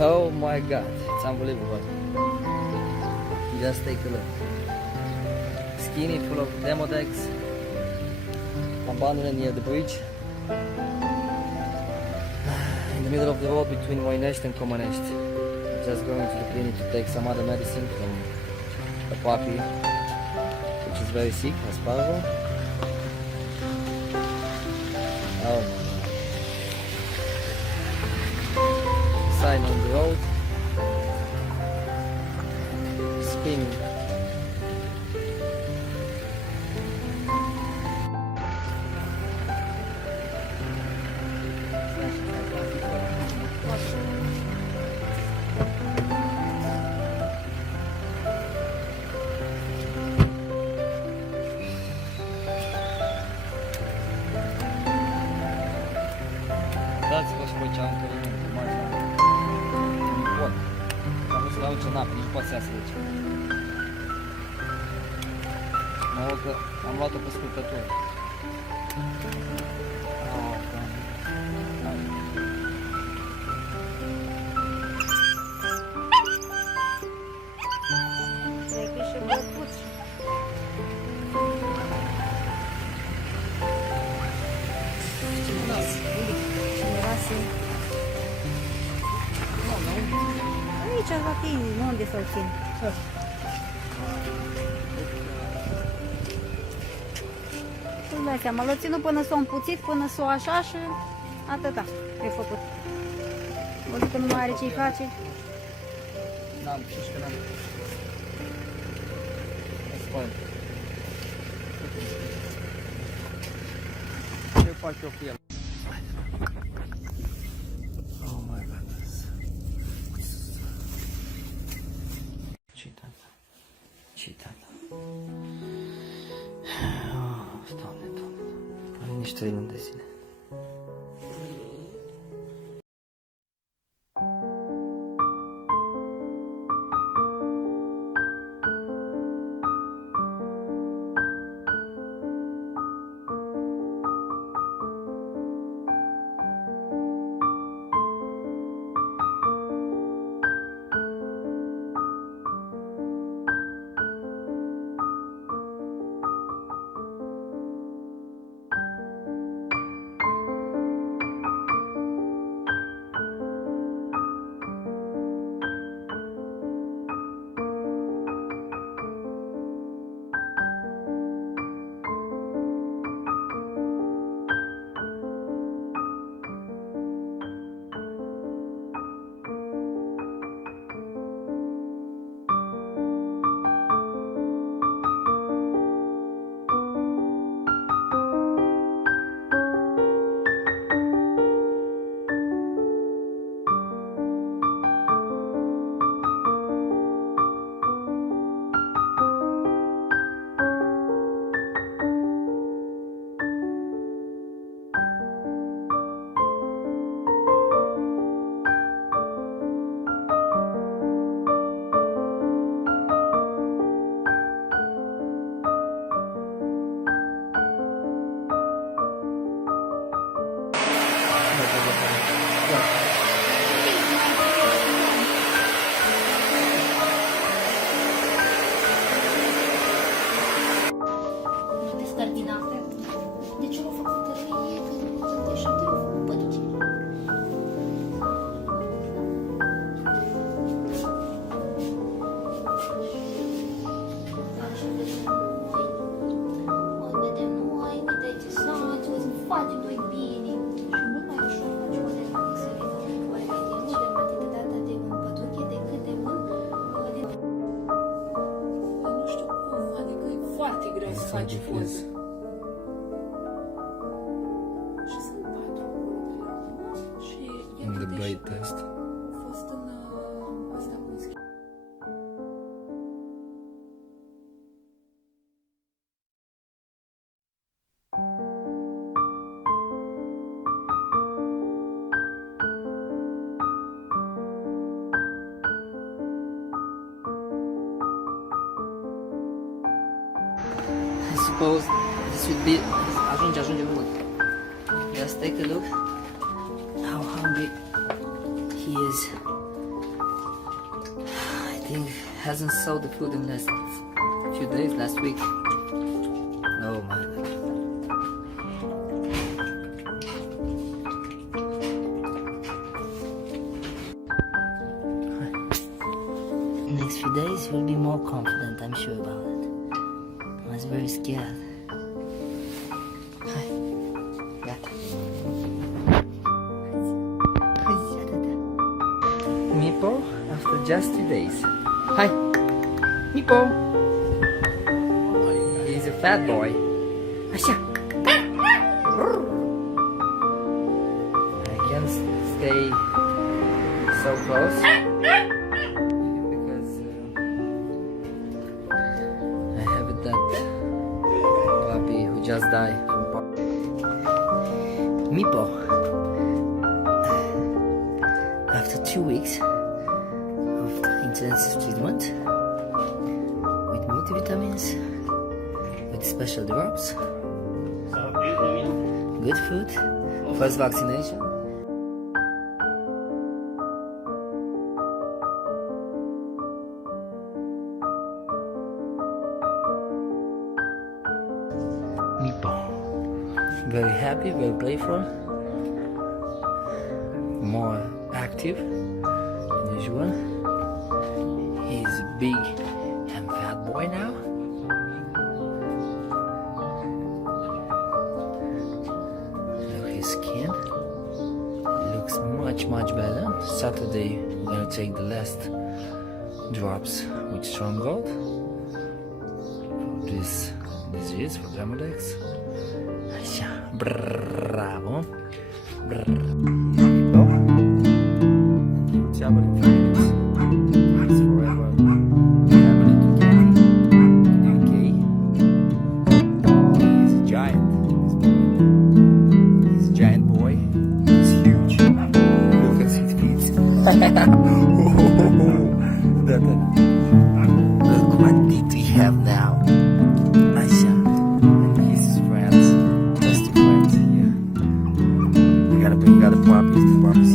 Oh my god, it's unbelievable. Just take a look. Skinny, full of demodex, abandoned near the bridge. In the middle of the road between Moinești and Comănești. Just going to the clinic to take some other medicine from the puppy, which is very sick, Aspargo. Oh. Sign on the road. Spinning. Dați-vă și voi ce am călit în mașina. Nu pot. Am vrut să-l aduc în apă, nici poate să iasă de aici. Mă rog că am luat-o pe scurtătură. Aici la tine, unde să-l țin? Tu-ți dai seama, l-o ținut până s-o împuțit, până s-o așa și atâta e făcut. Văzut că nu mai are ce-i face? N-am, știi că n-am. Spune. Ce fac eu cu el? Oh my goodness. Ce-i tata? Ce-i tata? Doamne, Doamne. Are niște luni de zile. faci poz. Și sunt 4 acolo de la mine și In the blade test. a fost în asta cu schimb. I suppose this would be... Ajunge, mult. Just take a look how hungry he is. hasn't sold the food in last few days, last week. Oh man. Next few days we'll be more confident, I'm sure about it. I was very scared. Hi. Gata. Meepo, after just 2 days. Hi. Meepo. He's a fat boy. Asha. I can't stay so close. Just die from Meepo. After 2 weeks of intensive treatment with multivitamins, with special drops, good food, first vaccination. Meepo, very happy, very playful, more active than usual. He's a big and fat boy now. Look at his skin, looks much better. Saturday we're gonna take the last drops with Stronghold for this disease, for Demodex. Bravo. He's a giant. He's a giant boy. He's huge. Look at his feet. Look what did we have now. Gotta puppies.